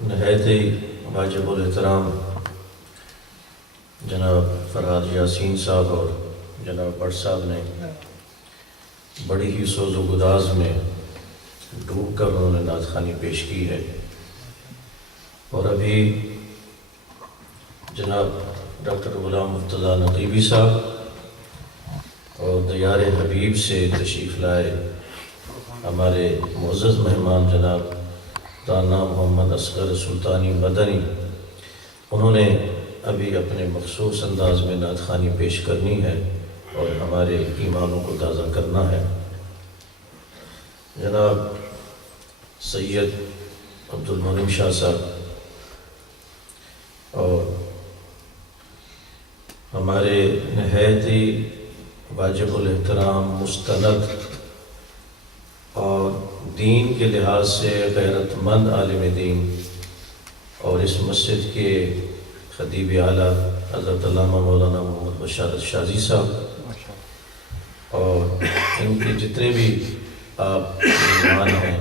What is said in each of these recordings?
نہایت ہی واجب الاحترام جناب فرحاد یاسین صاحب اور جناب بٹ صاحب نے بڑی ہی سوز و گداز میں ڈوب کر انہوں نے نعت خوانی پیش کی ہے، اور ابھی جناب ڈاکٹر غلام مرتضیٰ نقیبی صاحب اور دیار حبیب سے تشریف لائے ہمارے معزز مہمان جناب دانا محمد اصغر سلطانی مدنی، انہوں نے ابھی اپنے مخصوص انداز میں نعت خوانی پیش کرنی ہے اور ہمارے ایمانوں کو تازہ کرنا ہے۔ جناب سید عبد المنعم شاہ صاحب اور ہمارے نہایت ہی واجب الاحترام مستند اور دین کے لحاظ سے غیرت مند عالم دین اور اس مسجد کے خطیب اعلیٰ حضرت علامہ مولانا محمد بشارت شاذی صاحب اور ان کے جتنے بھی آپ مہمان ہیں،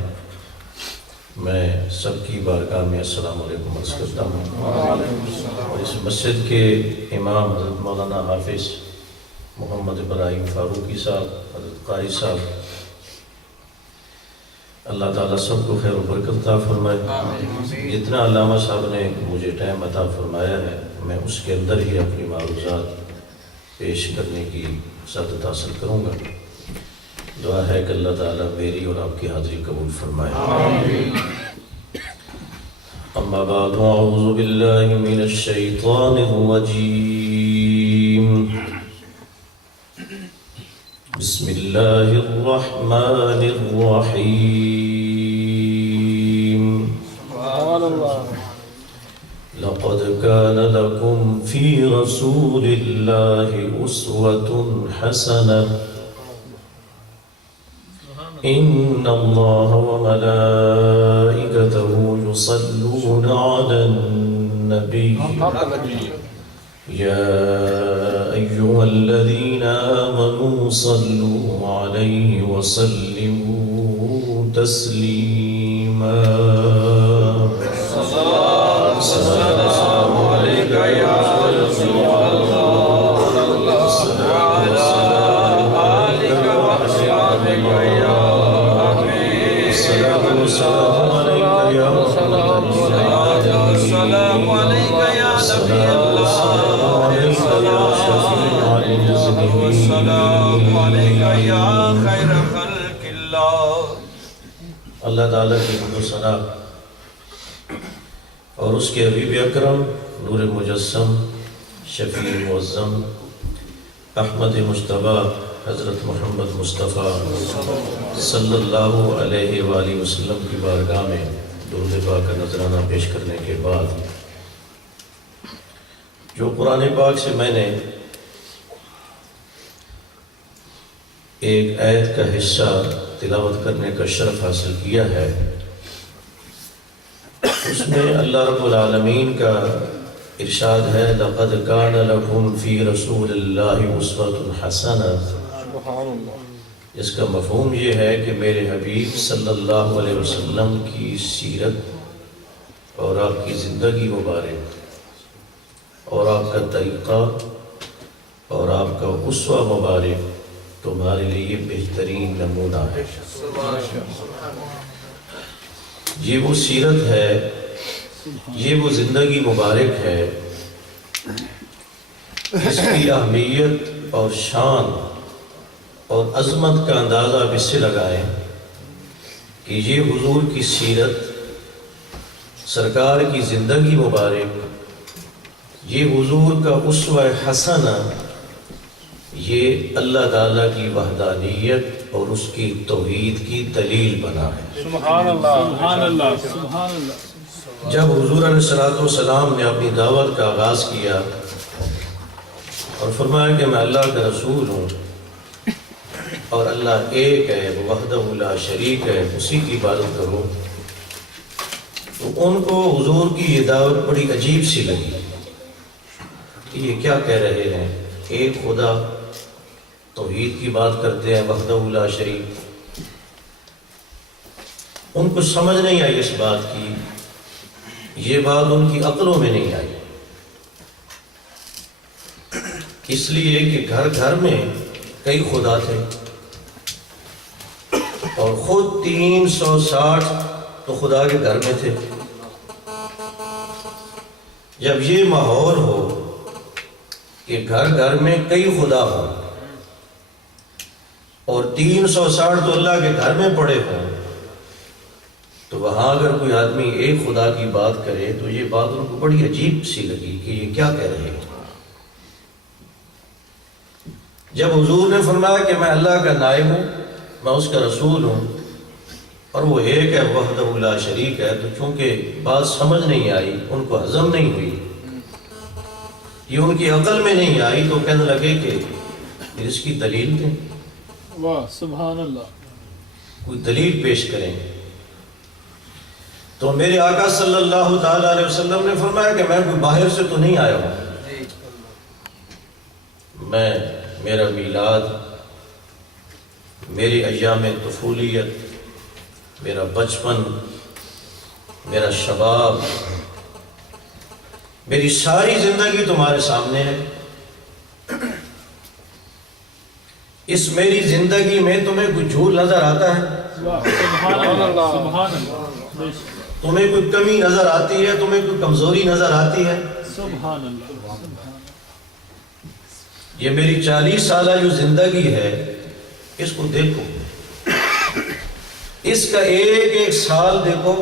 میں سب کی بارگاہ میں السلام علیکم عرض کرتا ہوں، اور اس مسجد کے امام حضرت مولانا حافظ محمد ابراہیم فاروقی صاحب، حضرت قاری صاحب، اللہ تعالیٰ سب کو خیر و برکت عطا فرمائے۔ جتنا علامہ صاحب نے مجھے ٹائم عطا فرمایا ہے، میں اس کے اندر ہی اپنی معروضات پیش کرنے کی سعادت حاصل کروں گا۔ دعا ہے کہ اللہ تعالیٰ میری اور آپ کی حاضری قبول فرمائے۔ اما بعد، اعوذ باللہ من الشیطان الرجیم، بسم اللہ الرحمن الرحیم۔ لقد كان لكم في رسول الله أسوة حسنة إن الله وملائكته يصلون على النبي يا أيها الذين آمنوا صلوا عليه وسلموا تسليما۔ السلام عليك يا رسول الله، السلام عليك وأصحابك يا أمين، الصلاة والسلام عليك يا رسول الله، السلام عليك يا نبي الله، يا شفيع المذنبين، السلام عليك يا خير خلق الله۔ اللہ تعالیٰ کی حمد و ثنا اور اس کے حبیب اکرم نور مجسم شفیع معظم احمد مجتبی حضرت محمد مصطفیٰ صلی اللہ علیہ وآلہ وسلم کی بارگاہ میں درود پاک کا نذرانہ پیش کرنے کے بعد، جو قرآن پاک سے میں نے ایک آیت کا حصہ تلاوت کرنے کا شرف حاصل کیا ہے، اس میں اللہ رب العالمین کا ارشاد ہے لَقَدْ كَانَ لَكُمْ فِي رَسُولِ اللَّهِ أُسْوَةٌ حَسَنَةٌ، جس کا مفہوم یہ ہے کہ میرے حبیب صلی اللہ علیہ وسلم کی سیرت اور آپ کی زندگی مبارک اور آپ کا طریقہ اور آپ کا اسوہ مبارک تمہارے لیے بہترین نمونہ ہے۔ یہ وہ سیرت ہے، یہ وہ زندگی مبارک ہے، اس کی اہمیت اور شان اور عظمت کا اندازہ اب اس سے لگائیں کہ یہ حضور کی سیرت، سرکار کی زندگی مبارک، یہ حضور کا اسوہ حسنہ، یہ اللہ تعالیٰ کی وحدانیت اور اس کی توحید کی دلیل بنا ہے۔ سبحان اللہ، سبحان اللہ، سبحان اللہ۔ جب حضور علیہ السلام نے اپنی دعوت کا آغاز کیا اور فرمایا کہ میں اللہ کا رسول ہوں اور اللہ ایک ہے، وہ وحدہ لا شریک ہے، اسی کی عبادت کرو، تو ان کو حضور کی یہ دعوت بڑی عجیب سی لگی کہ یہ کیا کہہ رہے ہیں، ایک خدا، توحید کی بات کرتے ہیں، وحدہ لا شریک۔ ان کو سمجھ نہیں آئی اس بات کی یہ بات ان کی عقلوں میں نہیں آئی، اس لیے کہ گھر گھر میں کئی خدا تھے اور خود 360 تو خدا کے گھر میں تھے۔ جب یہ ماحول ہو کہ گھر گھر میں کئی خدا ہوں اور 360 تو اللہ کے گھر میں پڑے ہوں، تو وہاں اگر کوئی آدمی ایک خدا کی بات کرے تو یہ بات ان کو بڑی عجیب سی لگی کہ یہ کیا کہہ رہے ہیں۔ جب حضور نے فرمایا کہ میں اللہ کا نائب ہوں، میں اس کا رسول ہوں، اور وہ ایک ہے وحدہ لا شریک ہے، تو چونکہ بات سمجھ نہیں آئی، ان کو ہضم نہیں ہوئی، یہ ان کی عقل میں نہیں آئی، تو کہنے لگے کہ اس کی دلیل دیں، واہ سبحان اللہ۔ کوئی دلیل پیش کریں۔ تو میرے آقا صلی اللہ تعالی علیہ وسلم نے فرمایا کہ میں کوئی باہر سے تو نہیں آیا ہوں، میرا میلاد، میری ایام طفولیت، میرا بچپن، میرا شباب، میری ساری زندگی تمہارے سامنے ہے۔ اس میری زندگی میں تمہیں کوئی جھول نظر آتا ہے؟ واہ سبحان اللہ سبحان اللہ بے شک، تمہیں کوئی کمی نظر آتی ہے؟ تمہیں کوئی کمزوری نظر آتی ہے؟ سبحان اللہ۔ یہ میری 40 سالہ جو زندگی ہے، اس کو دیکھو، اس کا ایک ایک سال دیکھو،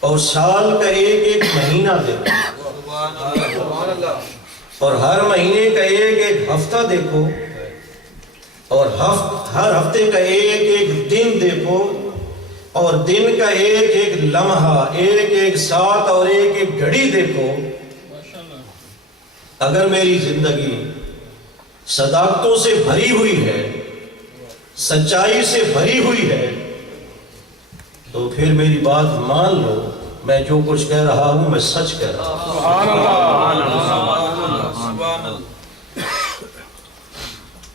اور سال کا ایک ایک مہینہ دیکھو، اور ہر مہینے کا ایک ایک ہفتہ دیکھو، اور ہر ہفتے کا ایک ایک دن دیکھو، اور دن کا ایک ایک لمحہ، ایک ایک ساتھ اور ایک ایک گھڑی دیکھو۔ اگر میری زندگی صداقتوں سے بھری ہوئی ہے، سچائی سے بھری ہوئی ہے، تو پھر میری بات مان لو، میں جو کچھ کہہ رہا ہوں میں سچ کہہ رہا ہوں۔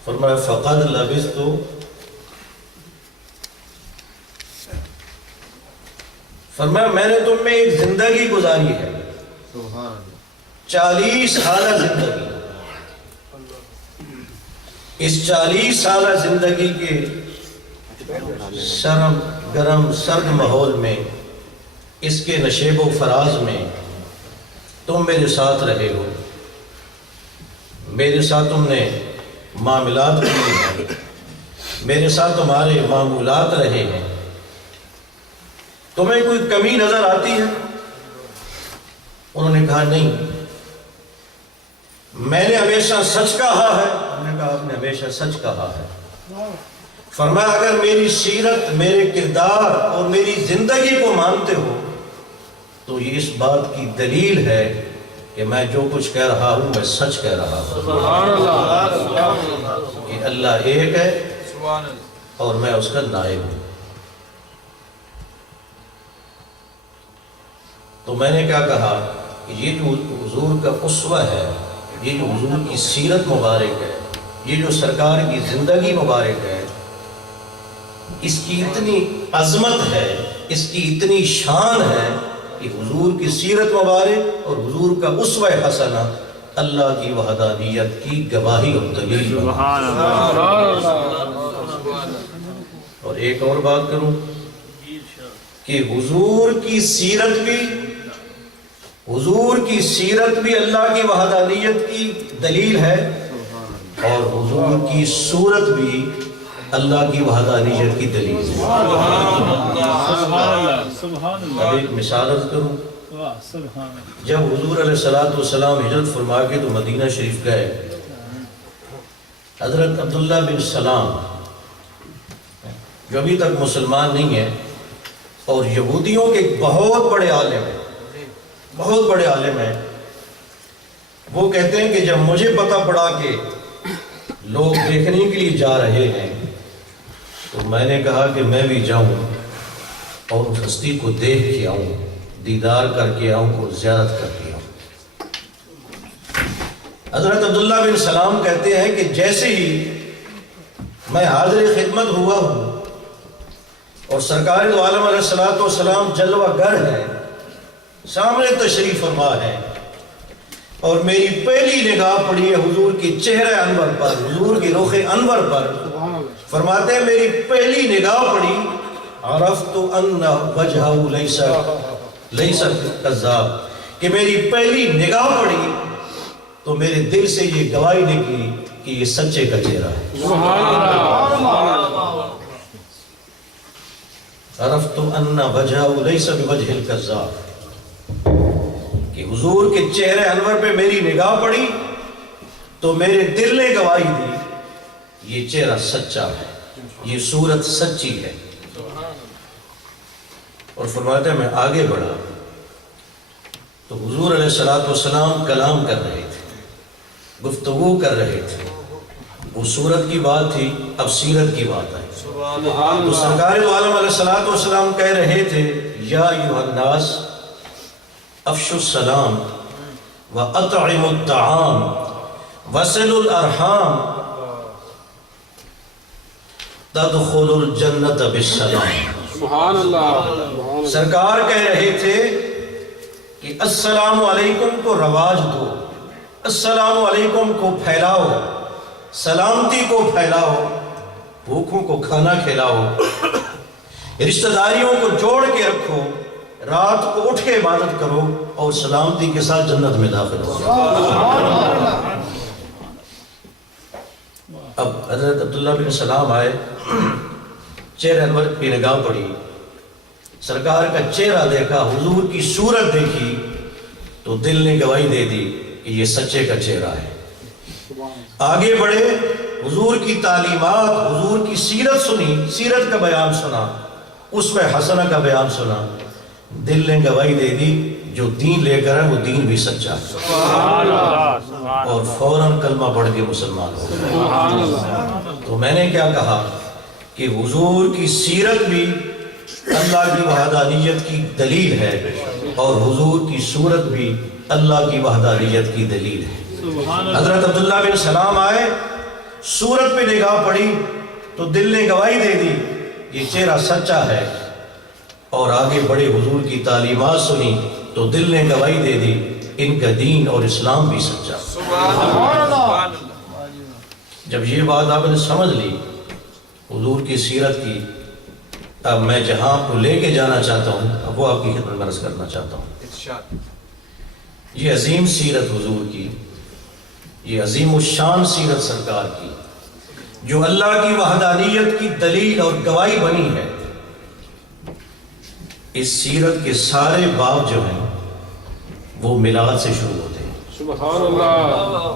فرمایا فقد لبثت فرمایا میں نے تم میں ایک زندگی گزاری ہے، 40 سالہ زندگی۔ اس 40 سالہ زندگی کے سرم گرم سرد ماحول میں، اس کے نشیب و فراز میں تم میرے ساتھ رہے ہو، میرے ساتھ تم نے معاملات کیے ہیں، میرے ساتھ تمہارے معمولات رہے ہیں۔ تمہیں کوئی کمی نظر آتی ہے؟ انہوں نے کہا نہیں، میں نے ہمیشہ سچ کہا ہے۔ انہوں نے کہا آپ نے ہمیشہ سچ کہا ہے۔ فرمایا اگر میری سیرت، میرے کردار اور میری زندگی کو مانتے ہو تو یہ اس بات کی دلیل ہے کہ میں جو کچھ کہہ رہا ہوں میں سچ کہہ رہا ہوں، کہ اللہ ایک ہے اور میں اس کا نائب ہوں۔ تو میں نے کیا کہا کہ یہ جو حضور کا اسوہ ہے، یہ جو حضور کی سیرت مبارک ہے، یہ جو سرکار کی زندگی مبارک ہے، اس کی اتنی عظمت ہے، اس کی اتنی شان ہے کہ حضور کی سیرت مبارک اور حضور کا اسوہ حسنہ اللہ کی وحدانیت کی گواہی اور دلیل۔ اور ایک اور بات کروں کہ حضور کی سیرت بھی اللہ کی وحدانیت کی دلیل ہے، اور حضور کی صورت بھی اللہ کی وحدانیت کی دلیل ہے۔ اب ایک مثال عرض کروں، جب حضور علیہ السلام ہجرت فرما کے تو مدینہ شریف گئے، حضرت عبداللہ بن سلام جو ابھی تک مسلمان نہیں ہے اور یہودیوں کے بہت بڑے عالم ہیں، وہ کہتے ہیں کہ جب مجھے پتہ پڑا کہ لوگ دیکھنے کے لیے جا رہے ہیں تو میں نے کہا کہ میں بھی جاؤں اور اس ہستی کو دیکھ کے آؤں، دیدار کر کے آؤں اور زیارت کر کے آؤں۔ حضرت عبداللہ بن سلام کہتے ہیں کہ جیسے ہی میں حاضر خدمت ہوا ہوں اور سرکار دو عالم علیہ السلام جلوہ گر ہے، سامنے تشریف فرما ہے، اور میری پہلی نگاہ پڑی ہے حضور کے چہرے انور پر، حضور کے رخ انور پر۔ فرماتے ہیں میری پہلی نگاہ پڑی، عرفت ان وجہہ لیس کذاب، کہ میری پہلی نگاہ پڑی تو میرے دل سے یہ گواہی نکلی کہ یہ سچے کا چہرہ ہے۔ عرفت ان وجہہ لیس بوجہ الکذاب، کہ حضور کے چہرے انور پہ میری نگاہ پڑی تو میرے دل نے گواہی دی یہ چہرہ سچا ہے، یہ صورت سچی ہے۔ اور فرماتے ہیں میں آگے بڑھا تو حضور علیہ السلام کلام کر رہے تھے، گفتگو کر رہے تھے، وہ صورت کی بات تھی، اب سیرت کی بات آئی۔ تو سرکار دو عالم علیہ السلام کہہ رہے تھے یا ایھا الناس افشوا السلام واطعموا الطعام وصلوا الارحام تدخلوا الجنت بالسلام۔ سبحان اللہ۔ سرکار کہہ رہے تھے کہ السلام علیکم کو رواج دو، السلام علیکم کو پھیلاؤ، سلامتی کو پھیلاؤ، بھوکوں کو کھانا کھلاؤ، رشتہ داریوں کو جوڑ کے رکھو، رات کو اٹھ کے عبادت کرو اور سلامتی کے ساتھ جنت میں داخل ہو۔ اب حضرت عبداللہ بن سلام آئے، چہرہ انور کی نگاہ پڑی، سرکار کا چہرہ دیکھا، حضور کی صورت دیکھی تو دل نے گواہی دے دی کہ یہ سچے کا چہرہ ہے۔ آگے بڑھے، حضور کی تعلیمات، حضور کی سیرت سنی، سیرت کا بیان سنا، اس میں حسنہ کا بیان سنا، دل نے گواہی دے دی جو دین لے کر ہے وہ دین بھی سچا ہے، اور فوراً کلمہ پڑھ کے مسلمان ہو گئے۔ تو میں نے کیا کہا کہ حضور کی سیرت بھی اللہ کی وحدانیت کی دلیل ہے، اور حضور کی صورت بھی اللہ کی وحدانیت کی دلیل ہے۔ حضرت عبداللہ بن سلام آئے، صورت پہ نگاہ پڑی تو دل نے گواہی دے دی یہ چہرہ سچا ہے، اور آگے بڑے حضور کی تعلیمات سنی تو دل نے گواہی دے دی ان کا دین اور اسلام بھی سچا۔ جب یہ بات آپ نے سمجھ لی حضور کی سیرت کی، اب میں جہاں آپ کو لے کے جانا چاہتا ہوں اب وہ آپ کی خدمت میں عرض کرنا چاہتا ہوں۔ یہ عظیم سیرت حضور کی، یہ عظیم الشان سیرت سرکار کی، جو اللہ کی وحدانیت کی دلیل اور گواہی بنی ہے، اس سیرت کے سارے باب جو ہیں وہ میلاد سے شروع ہوتے ہیں۔ سبحان اللہ۔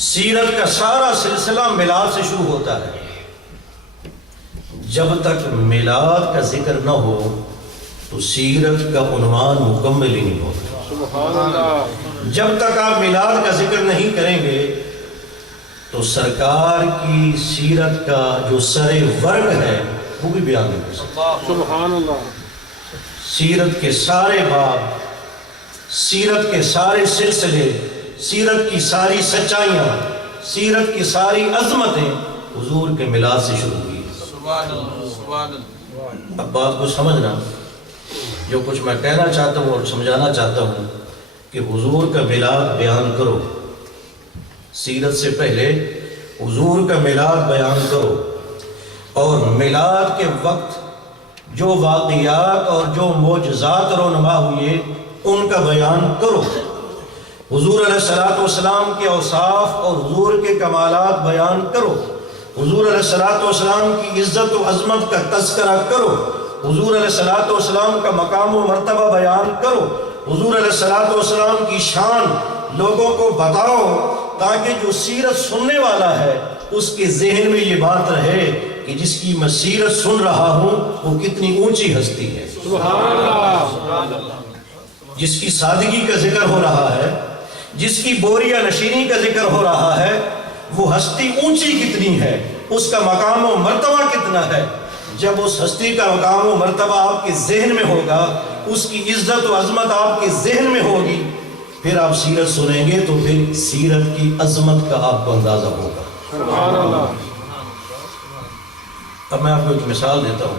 سیرت کا سارا سلسلہ میلاد سے شروع ہوتا ہے۔ جب تک میلاد کا ذکر نہ ہو تو سیرت کا عنوان مکمل ہی نہیں ہوتا۔ سبحان اللہ۔ جب تک آپ میلاد کا ذکر نہیں کریں گے تو سرکار کی سیرت کا جو سر ورگ ہے وہ بھی بیان نہیں ہو سکتا۔ سبحان اللہ۔ سیرت کے سارے باب، سیرت کے سارے سلسلے، سیرت کی ساری سچائیاں، سیرت کی ساری عظمتیں حضور کے میلاد سے شروع ہوئی۔ اب بات کو سمجھنا، جو کچھ میں کہنا چاہتا ہوں اور سمجھانا چاہتا ہوں کہ حضور کا میلاد بیان کرو، سیرت سے پہلے حضور کا میلاد بیان کرو، اور میلاد کے وقت جو واقعات اور جو معجزات رونما ہوئے ان کا بیان کرو، حضور علیہ السلام کے اوصاف اور حضور کے کمالات بیان کرو، حضور علیہ السلام کی عزت و عظمت کا تذکرہ کرو، حضور علیہ السلام کا مقام و مرتبہ بیان کرو، حضور علیہ السلام کی شان لوگوں کو بتاؤ، تاکہ جو سیرت سننے والا ہے اس کے ذہن میں یہ بات رہے کہ جس کی میں سیرت سن رہا ہوں وہ کتنی اونچی ہستی ہے۔ سبحان اللہ۔ جس کی سادگی کا ذکر ہو رہا ہے، جس کی بوریہ نشینی کا ذکر ہو رہا ہے، وہ ہستی اونچی کتنی ہے، اس کا مقام و مرتبہ کتنا ہے۔ جب اس ہستی کا مقام و مرتبہ آپ کے ذہن میں ہوگا، اس کی عزت و عظمت آپ کے ذہن میں ہوگی، پھر آپ سیرت سنیں گے تو پھر سیرت کی عظمت کا آپ کو اندازہ ہوگا۔ سبحان اللہ۔ اب میں آپ کو ایک مثال دیتا ہوں۔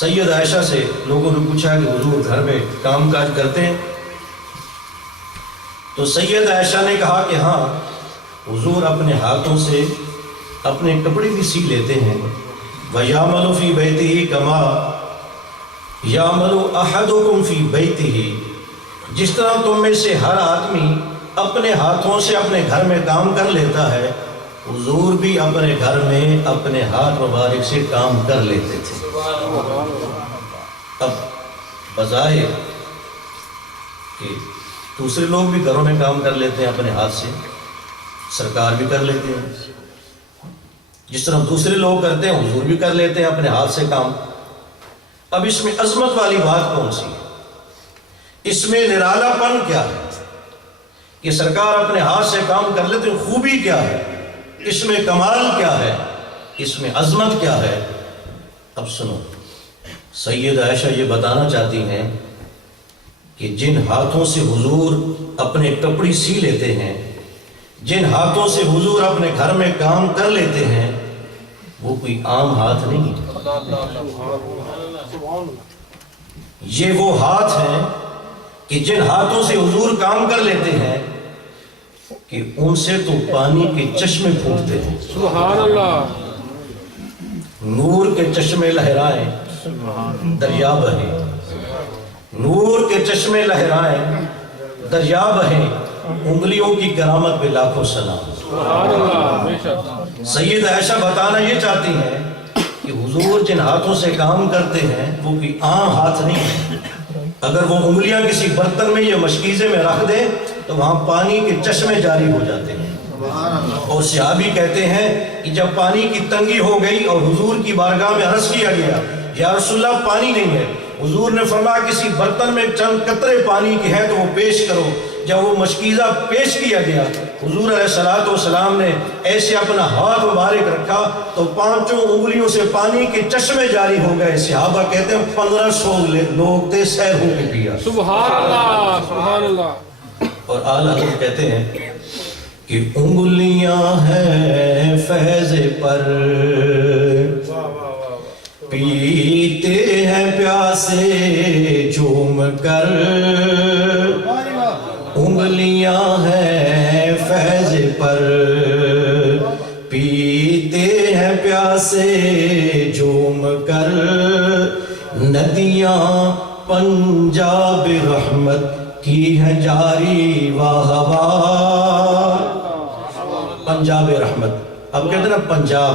سید عائشہ سے لوگوں نے پوچھا کہ حضور گھر میں کام کاج کرتے ہیں؟ تو سید عائشہ نے کہا کہ ہاں، حضور اپنے ہاتھوں سے اپنے کپڑے بھی سی لیتے ہیں۔ وَيَعْمَلُ فِي بَيْتِهِ كَمَا يَعْمَلُ أَحَدُكُمْ فِي بَيْتِهِ، جس طرح تم میں سے ہر آدمی اپنے ہاتھوں سے اپنے گھر میں کام کر لیتا ہے، حضور بھی اپنے گھر میں اپنے ہاتھ مبارک سے کام کر لیتے تھے۔ اب بظاہر کہ دوسرے لوگ بھی گھروں میں کام کر لیتے ہیں اپنے ہاتھ سے، سرکار بھی کر لیتے ہیں، جس طرح دوسرے لوگ کرتے ہیں حضور بھی کر لیتے ہیں اپنے ہاتھ سے کام۔ اب اس میں عظمت والی بات کون سی ہے؟ اس میں نرالا پن کیا ہے کہ سرکار اپنے ہاتھ سے کام کر لیتے ہیں؟ خوبی کیا ہے اس میں؟ کمال کیا ہے اس میں؟ عظمت کیا ہے؟ اب سنو، سید عائشہ یہ بتانا چاہتی ہیں کہ جن ہاتھوں سے حضور اپنے کپڑے سی لیتے ہیں، جن ہاتھوں سے حضور اپنے گھر میں کام کر لیتے ہیں، وہ کوئی عام ہاتھ نہیں ہے۔ یہ وہ ہاتھ ہیں کہ جن ہاتھوں سے حضور کام کر لیتے ہیں کہ ان سے تو پانی کے چشمے پھوٹتے ہیں۔ سبحان اللہ، نور کے چشمے لہرائیں دریا بہے، نور کے چشمے لہرائیں دریا بہے، انگلیوں کی کرامت پہ لاکھوں سلام۔ سبحان اللہ، بے شک۔ سید عائشہ بتانا یہ چاہتی ہیں کہ حضور جن ہاتھوں سے کام کرتے ہیں وہ کوئی عام ہاتھ نہیں ہے۔ اگر وہ انگلیاں کسی برتن میں یا مشکیزے میں رکھ دیں تو وہاں پانی کے چشمے جاری ہو جاتے ہیں۔ اور صحابی کہتے ہیں کہ جب پانی کی تنگی ہو گئی اور حضور کی بارگاہ میں عرض کیا گیا یا رسول اللہ پانی نہیں ہے، حضور نے فرمایا کسی برتن میں چند قطرے پانی کے ہیں تو وہ پیش کرو۔ جب وہ مشکیزہ پیش کیا گیا، حضور علیہ الصلوۃ والسلام نے ایسے اپنا ہاتھ مبارک رکھا تو پانچوں انگلیوں سے پانی کے چشمے جاری ہو گئے۔ صحابہ کہتے ہیں 1500 لوگ تھے، سیر ہو کے پیا۔ سبحان اللہ، سبحان اللہ۔ اور اعلیٰ حضرت کہتے ہیں کہ انگلیاں ہیں فیض پر، پیتے ہیں پیاسے جھوم کر، انگلیاں ہیں فیض پر، پیتے ہیں پیاسے جھوم کر، ندیاں پنجاب رحمت کی ہے جاری واہ واہ۔ پنجاب رحمت، اب کہتے ہیں نا پنجاب،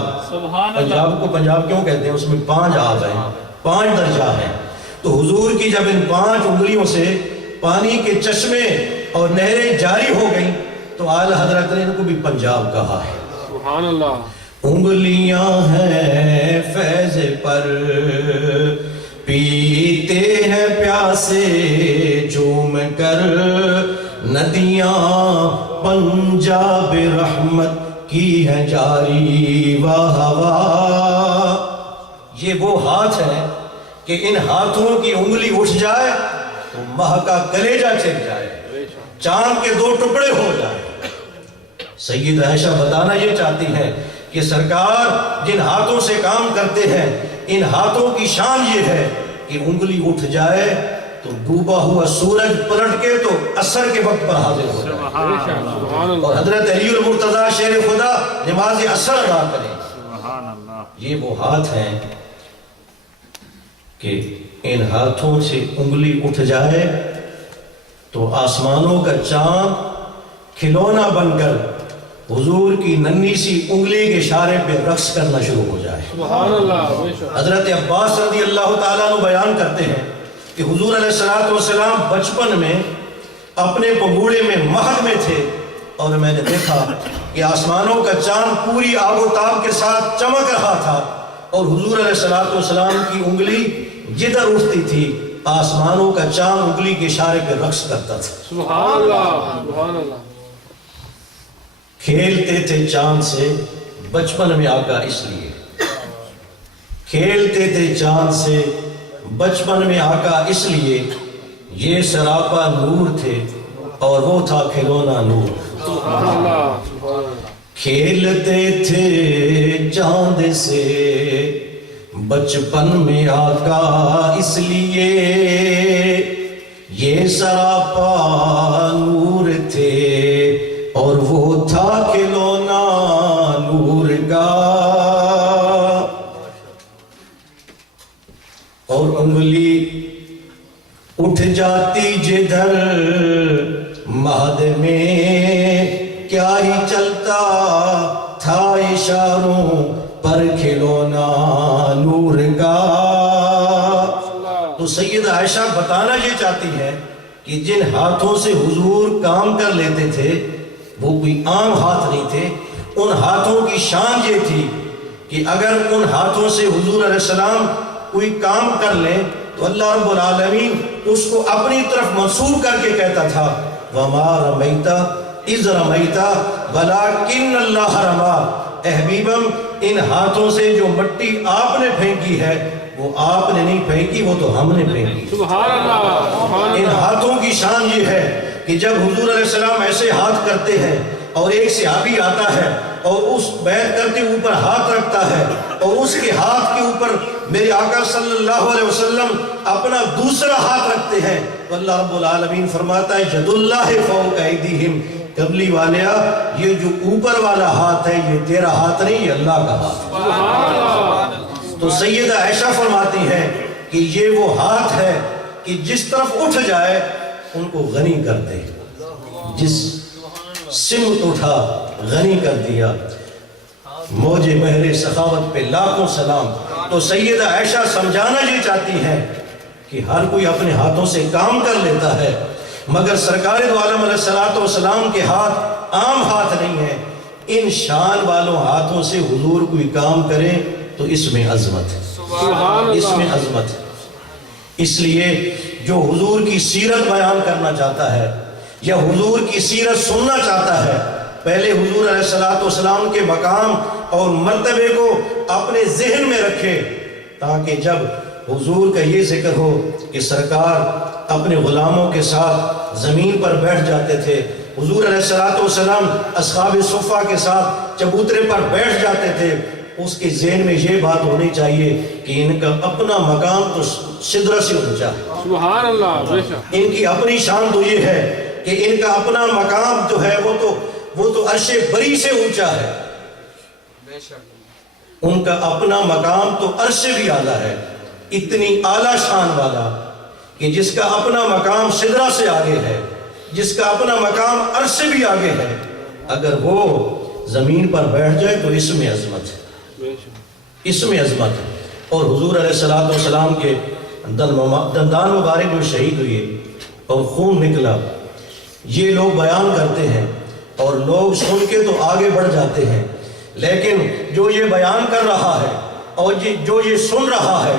پنجاب کو پنجاب کیوں کہتے ہیں؟ اس میں 5 آب ہیں، 5 درجہ ہیں۔ تو حضور کی جب ان 5 انگلیوں سے پانی کے چشمے اور نہریں جاری ہو گئیں تو اعلیٰ حضرت نے ان کو بھی پنجاب کہا ہے۔ سبحان اللہ۔ انگلیاں ہیں فیض پر، پیتے ہیں پیاسے جھوم کر، ندیاں پنجاب رحمت کی ہے جاری واہ واہ۔ یہ وہ ہاتھ ہے کہ ان ہاتھوں کی انگلی اٹھ جائے تو ماہ کا کلیجہ چل جائے، چاند کے 2 ٹکڑے ہو جائے۔ سید عائشہ بتانا یہ چاہتی ہے کہ سرکار جن ہاتھوں سے کام کرتے ہیں، ان ہاتھوں کی شان یہ ہے کہ انگلی اٹھ جائے تو ڈوبا ہوا سورج پلٹ کے تو عصر کے وقت پر حاضر ہو جائے، اور حضرت علی المرتضیٰ شیر خدا نماز عصر ادا کریں۔ یہ وہ ہاتھ ہیں کہ ان ہاتھوں سے انگلی اٹھ جائے تو آسمانوں کا چاند کھلونا بن کر حضور کی ننھی سی انگلی کے اشارے پہ رقص کرنا شروع ہو جائے۔ سبحان اللہ۔ حضرت عباس رضی اللہ تعالیٰ عنہ بیان کرتے ہیں کہ حضور علیہ الصلوۃ والسلام بچپن میں اپنے پگوڑے میں مہد میں تھے اور میں نے دیکھا کہ آسمانوں کا چاند پوری آب و تاب کے ساتھ چمک رہا تھا اور حضور علیہ الصلوۃ والسلام کی انگلی جدھر اٹھتی تھی آسمانوں کا چاند انگلی کے اشارے پہ رقص کرتا تھا۔ سبحان اللہ، سبحان اللہ۔ کھیلتے تھے چاند سے بچپن میں آقا اس لیے، کھیلتے تھے چاند سے بچپن میں آقا اس لیے، یہ سراپا نور تھے اور وہ تھا کھلونا نور۔ سبحان اللہ، سبحان اللہ۔ کھیلتے تھے چاند سے بچپن میں آقا اس لیے یہ سراپا نور تھے، اور وہ تھا کھلونا نور کا، اور انگلی اٹھ جاتی جدھر مہد میں کیا ہی چلتا تھا اشاروں پر کھلونا نور کا۔ تو سیدہ عائشہ بتانا یہ چاہتی ہے کہ جن ہاتھوں سے حضور کام کر لیتے تھے وہ کوئی عام ہاتھ نہیں تھے، ان ہاتھوں کی شان یہ تھی کہ اگر ان ہاتھوں سے حضور علیہ السلام کوئی کام کر لیں تو اللہ رب العالمین اس کو اپنی طرف منسوب کر کے کہتا تھا وَمَا رَمَيْتَ اِذْ رَمَيْتَ وَلَكِنَّ اللَّهَ رَمَى۔ اے حبیبم، ان ہاتھوں سے جو مٹی آپ نے پھینکی ہے وہ آپ نے نہیں پھینکی، وہ تو ہم نے پھینکی۔ سبحان اللہ۔ ان ہاتھوں کی شان یہ ہے کہ جب حضور علیہ السلام ایسے ہاتھ کرتے ہیں اور ایک صحابی آتا ہے اور اس بیعت کرتے اوپر ہاتھ رکھتا ہے اور اس کے ہاتھ کے اوپر میرے آقا صلی اللہ علیہ وسلم اپنا دوسرا ہاتھ رکھتے ہیں تو اللہ رب العالمین فرماتا ہے ید اللہ فوق ایدیہم، قبلی والیا یہ جو اوپر والا ہاتھ ہے یہ تیرا ہاتھ نہیں، یہ اللہ کا ہاتھ ہے۔ تو سیدہ عائشہ فرماتی ہے کہ یہ وہ ہاتھ ہے کہ جس طرف اٹھ جائے ان کو غنی کر دے، جس سمت اٹھا غنی کر دیا۔ موج بحر سخاوت پہ لاکھوں سلام۔ تو سیدہ عائشہ سمجھانا یہ چاہتی ہے کہ ہر کوئی اپنے ہاتھوں سے کام کر لیتا ہے، مگر سرکار دو عالم علیہ السلام کے ہاتھ عام ہاتھ نہیں ہیں۔ ان شان والوں ہاتھوں سے حضور کوئی کام کرے تو اس میں عظمت ہے، اس میں عظمت ہے۔ اس لیے جو حضور کی سیرت بیان کرنا چاہتا ہے یا حضور کی سیرت سننا چاہتا ہے، پہلے حضور علیہ السلام کے مقام اور مرتبے کو اپنے ذہن میں رکھے، تاکہ جب حضور کا یہ ذکر ہو کہ سرکار اپنے غلاموں کے ساتھ زمین پر بیٹھ جاتے تھے، حضور علیہ السلام اصحاب صفہ کے ساتھ چبوترے پر بیٹھ جاتے تھے، اس کے ذہن میں یہ بات ہونی چاہیے کہ ان کا اپنا مقام تو سدرہ سے اونچا ہے۔ سبحان اللہ، بے شک۔ ان کی اپنی شان تو یہ ہے کہ ان کا اپنا مقام جو ہے وہ تو عرش بری سے اونچا ہے، ان کا اپنا مقام تو عرش سے بھی اعلیٰ ہے، اتنی اعلیٰ شان والا کہ جس کا اپنا مقام سدرہ سے آگے ہے، جس کا اپنا مقام عرش سے بھی آگے ہے، اگر وہ زمین پر بیٹھ جائے تو اس میں عظمت ہے، اس میں عظمت ہے۔ اور حضور علیہ السلام کے دندان مبارک میں شہید ہوئے اور خون نکلا، یہ لوگ بیان کرتے ہیں اور لوگ سن کے تو آگے بڑھ جاتے ہیں، لیکن جو یہ بیان کر رہا ہے اور جو یہ سن رہا ہے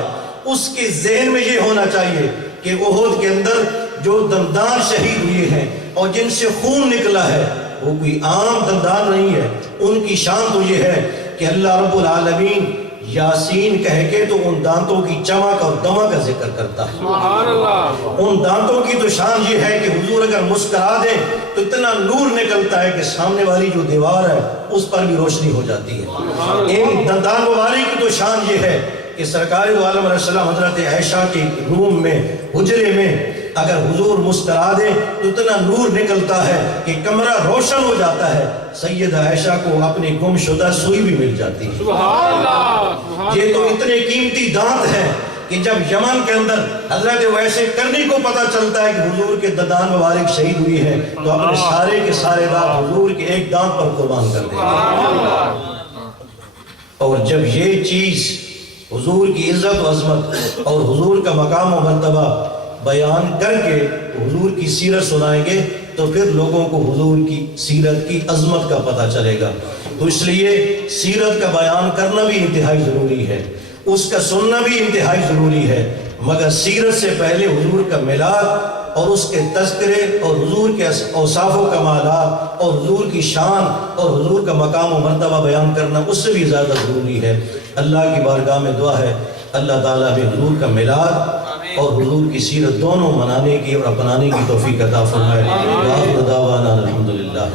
اس کے ذہن میں یہ ہونا چاہیے کہ احد کے اندر جو دندان شہید ہوئے ہیں اور جن سے خون نکلا ہے وہ کوئی عام دندان نہیں ہے، ان کی شان تو یہ ہے کہ اللہ رب العالمین یاسین کہہ کے تو ان دانتوں کی چمک اور دمک کا ذکر کرتا ہے۔ سبحان اللہ۔ ان دانتوں کی تو شان یہ ہے کہ حضور اگر مسکرا دیں تو اتنا نور نکلتا ہے کہ سامنے والی جو دیوار ہے اس پر بھی روشنی ہو جاتی ہے۔ ان دندان مبارک کی تو شان یہ ہے کہ سرکار دو عالم علیہ السلام حضرت عائشہ کے روم میں، حجرے میں اگر حضور مسکرا دیں تو اتنا نور نکلتا ہے کہ کمرہ روشن ہو جاتا ہے، سیدہ عائشہ کو اپنی گم شدہ سوئی بھی مل جاتی ہے۔ سبحان اللہ۔ یہ تو اتنے قیمتی دانت ہیں کہ جب یمن کے اندر حضرت ویسے کرنی کو پتہ چلتا ہے کہ حضور کے دندان مبارک شہید ہوئی ہے تو اپنے سارے کے سارے دانت حضور کے ایک دانت پر قربان کر دیں گے۔ اور جب یہ چیز حضور کی عزت و عظمت اور حضور کا مقام و مرتبہ بیان کر کے حضور کی سیرت سنائیں گے تو پھر لوگوں کو حضور کی سیرت کی عظمت کا پتہ چلے گا۔ تو اس لیے سیرت کا بیان کرنا بھی انتہائی ضروری ہے، اس کا سننا بھی انتہائی ضروری ہے، مگر سیرت سے پہلے حضور کا میلاد اور اس کے تذکرے اور حضور کے اوصاف و کمالات اور حضور کی شان اور حضور کا مقام و مرتبہ بیان کرنا اس سے بھی زیادہ ضروری ہے۔ اللہ کی بارگاہ میں دعا ہے اللہ تعالیٰ بھی حضور کا میلاد اور حضور کی سیرت دونوں منانے کی اور اپنانے کی توفیق عطا فرمائے۔ وآخر دعوانا الحمدللہ۔